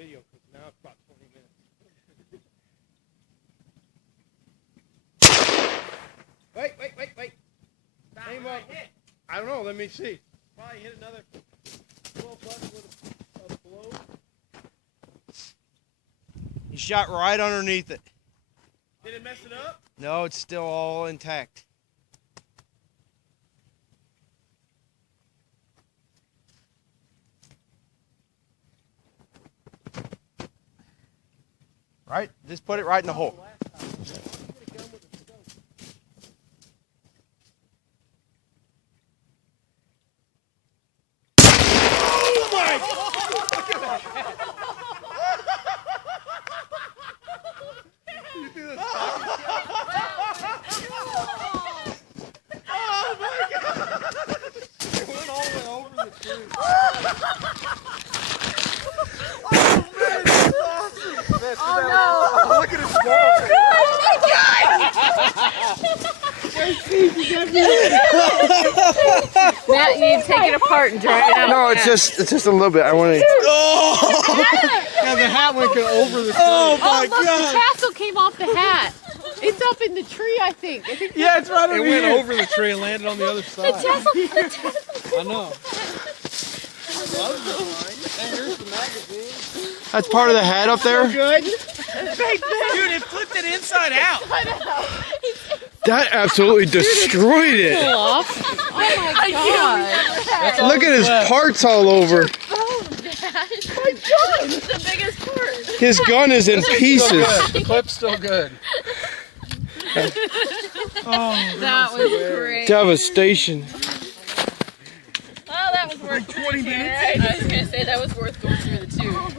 video because now it's about 20 minutes. Wait. Aim up. I don't know. Let me see. Probably hit another 12 bucks with a blow. He shot right underneath it. Did it mess it up? No, it's still all intact. Right? Just put it right in the hole. Oh my God! Look at that! You see this? Oh my God! It went all the way over the tree. Oh no! Look at his gun! Matt, you need to take it apart and dry it out. No, it's just a little bit. I want to. Oh! Yeah, the hat went over the tree. Oh Oh, my look, God! the tassel came off the hat. It's up in the tree, I think. Yeah, it's right It over went here. over the tree and landed on the other side. The tassel I know. And here's the magazine. That's part of the hat up there. Good. Dude, it flipped it inside out. That absolutely destroyed it. off. Oh my God. Look at his parts all over. My God, it's the biggest part. His gun is in pieces. The clip's still good. That was great. Devastation. Oh, that was worth 20 minutes. I was going to say that was worth going through the tube.